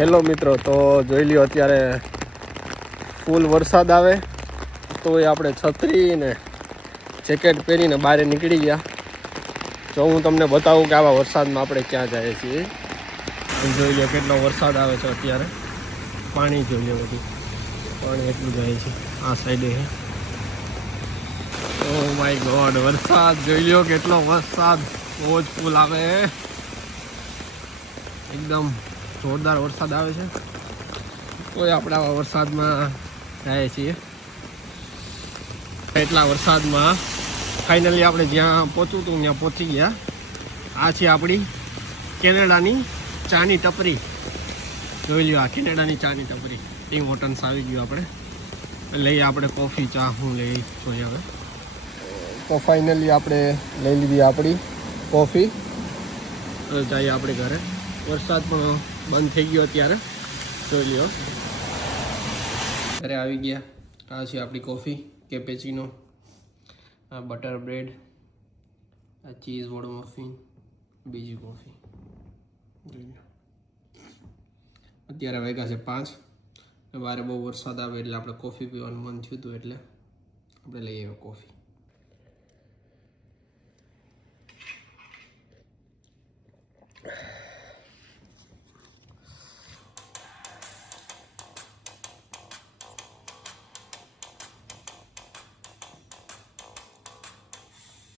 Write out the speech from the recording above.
Hello મિત્રો, તો જોઈ લ્યો અત્યારે ફૂલ વરસાદ આવે તો આપણે છત્રી ને જેકેટ પહેરીને બહાર નીકળી ગયા. જો હું તમને બતાવું કે આવા વરસાદમાં આપણે ક્યાં જઈએ છીએ. જોઈ લો કેટલો વરસાદ આવે છે અત્યારે. પાણી જોઈ લો, બધું પાણી એટલું જાય છે આ સાઈડે. ઓ માય ગોડ, વરસાદ જોઈ લ્યો કેટલો વરસાદ, બહુ જ ફૂલ આવે, એકદમ જોરદાર વરસાદ આવે છે. કોઈ આપણે આવા વરસાદમાં જાય છીએ. એટલા વરસાદમાં ફાઇનલી આપણે જ્યાં પહોંચવું હતું ત્યાં પહોંચી ગયા. આ છે આપણી કેનેડાની ચાની ટપરી. જોઈ લ્યો, આ કેનેડાની ચાની ટપરી. ટીમ હોટલ્સ આવી ગયું. આપણે લઈએ આપણે કોફી, ચા હું લઈ જોઈએ હવે. તો ફાઇનલી આપણે લઈ લીધી આપણી કોફી. જઈએ આપણે ઘરે. વરસાદ પણ બંધ થઈ ગયો અત્યારે. જોઈ લ્યો, ઘરે આવી ગયા. આ છે આપણી કોફી કેપેચીનો, આ બટર બ્રેડ, આ ચીઝ વાળો મફિન, બીજી કોફી. અત્યારે વાગ્યા છે 5. વારે બહુ વરસાદ આવે એટલે આપણે કોફી પીવાનું મન થયું હતું એટલે આપણે લઈ આવ્યા કોફી.